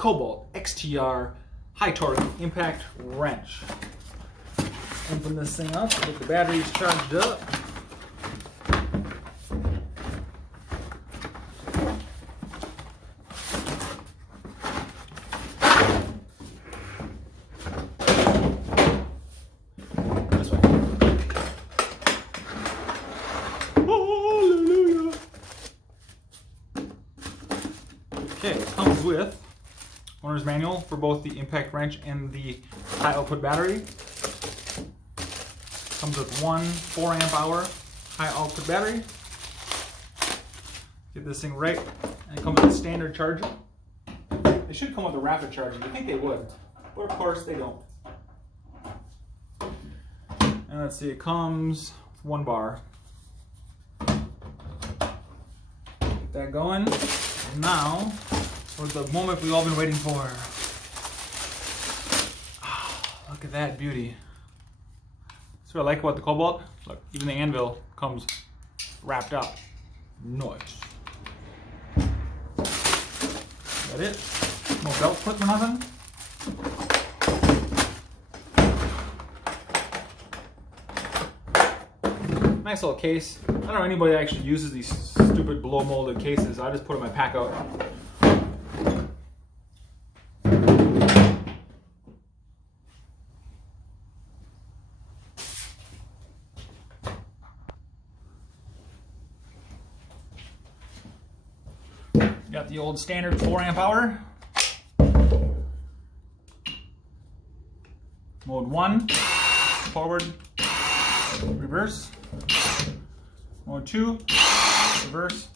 Kobalt XTR High Torque impact wrench. Open this thing up, get the batteries charged up. This way. Hallelujah. Okay, it comes with owner's manual for both the impact wrench and the high output battery. Comes with one 4 amp hour high output battery. Get this thing right, and it comes with a standard charger. They should come with a rapid charger. You think they would, but of course they don't. And let's see, it comes with 1 bar. Get that going. And now, for the moment we've all been waiting for. Oh, look at that beauty. That's what I like about the Kobalt. Look, even the anvil comes wrapped up. Nice. Is that it? No belt clip or nothing? Nice little case. I don't know anybody that actually uses these stupid blow molded cases. I just put it in my pack out. Got the old standard 4 amp hour. Mode 1, forward, reverse. Mode 2, reverse,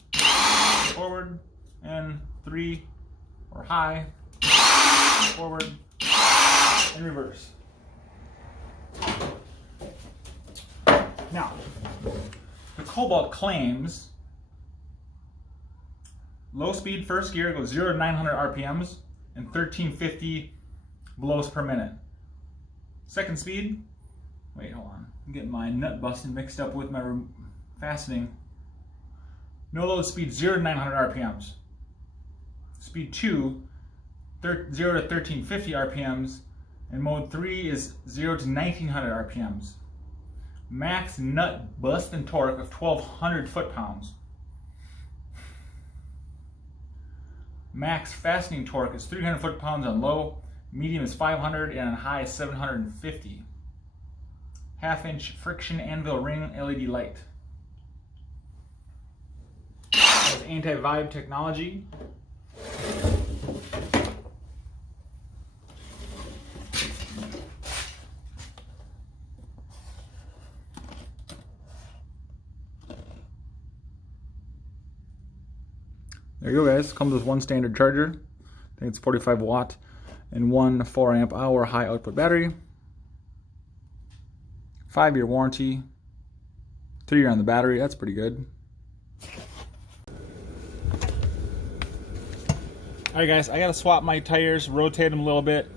forward, and 3, or high, forward, and reverse. Now, the Kobalt claims low speed first gear goes 0 to 900 RPMs and 1350 blows per minute. Second speed, wait, hold on. I'm getting my nut busting mixed up with my fastening. No load speed 0 to 900 RPMs. Speed 2, 0 to 1350 RPMs, and mode 3 is 0 to 1900 RPMs. Max nut busting torque of 1200 foot-pounds. Max fastening torque is 300 foot-pounds on low, medium is 500, and on high is 750. Half-inch friction anvil ring LED light. It has anti-vibe technology. There you go, guys. Comes with one standard charger. I think it's 45 watt and one 4 amp hour high output battery. 5-year warranty. 3-year on the battery. That's pretty good. Alright guys, I gotta swap my tires, rotate them a little bit.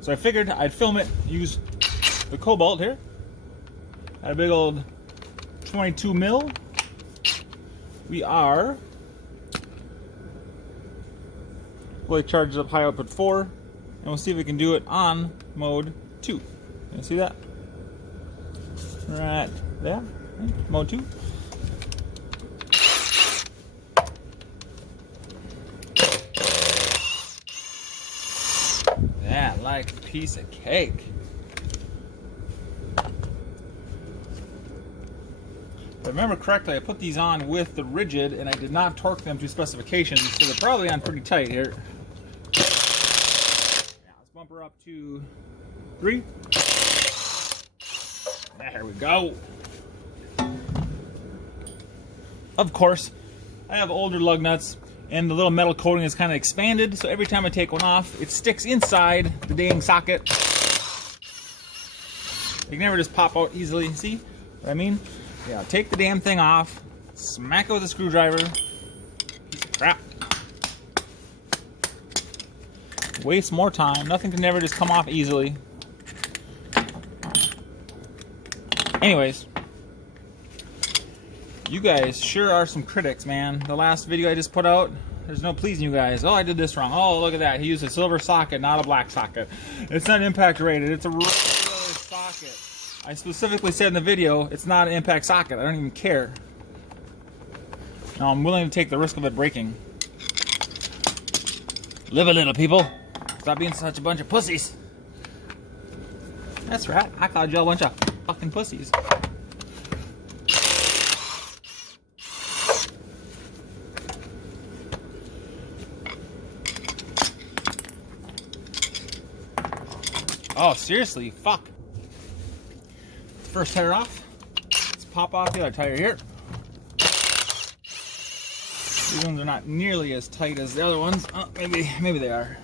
So I figured I'd film it, use the Kobalt here. Got a big old 22 mil. We are fully charged up high output 4, and we'll see if we can do it on mode 2. Can you see that? Right there, mode 2. That like a piece of cake. If I remember correctly, I put these on with the Ridgid and I did not torque them to specifications, so they're probably on pretty tight here. Yeah, let's bump her up to 3. There we go. Of course, I have older lug nuts and the little metal coating is kind of expanded, so every time I take one off, it sticks inside the dang socket. They can never just pop out easily. See what I mean? Yeah, take the damn thing off, smack it with a screwdriver. Piece of crap. Waste more time. Nothing can never just come off easily. Anyways, you guys sure are some critics, man. The last video I just put out, There's no pleasing you guys. Oh, I did this wrong. Oh, look at that. He used a silver socket, not a black socket. It's not impact rated. It's a regular socket. I specifically said in the video, it's not an impact socket. I don't even care. No, I'm willing to take the risk of it breaking. Live a little, people. Stop being such a bunch of pussies. That's right. I called y'all a bunch of fucking pussies. Oh, seriously? Fuck. First tire off. Let's pop off the other tire here. These ones are not nearly as tight as the other ones. Oh, maybe they are.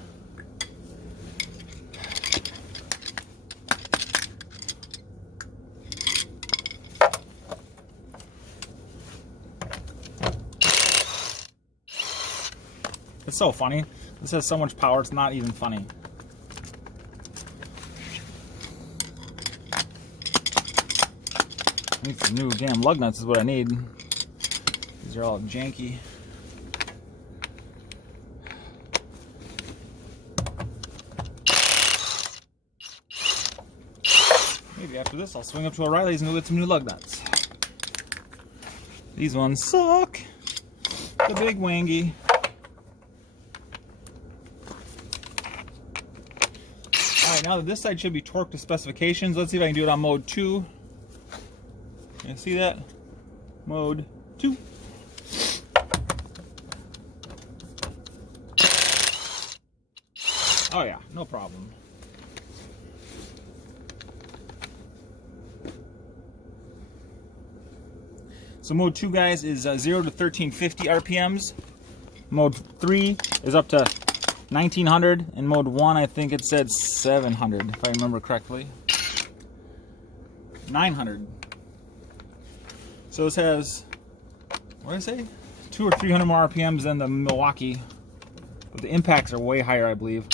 It's so funny. This has so much power, it's not even funny. I need some new damn lug nuts is what I need. These are all janky. Maybe after this I'll swing up to O'Reilly's and go get some new lug nuts. These ones suck. The big wangy. Alright, now that this side should be torqued to specifications, let's see if I can do it on mode 2. You see that? Mode 2. Oh yeah, no problem. So mode 2, guys, is 0 to 1350 RPMs. Mode 3 is up to 1900, and mode 1, I think it said 700, if I remember correctly. 900. So this has, what did I say? 200 or 300 more RPMs than the Milwaukee, but the impacts are way higher, I believe.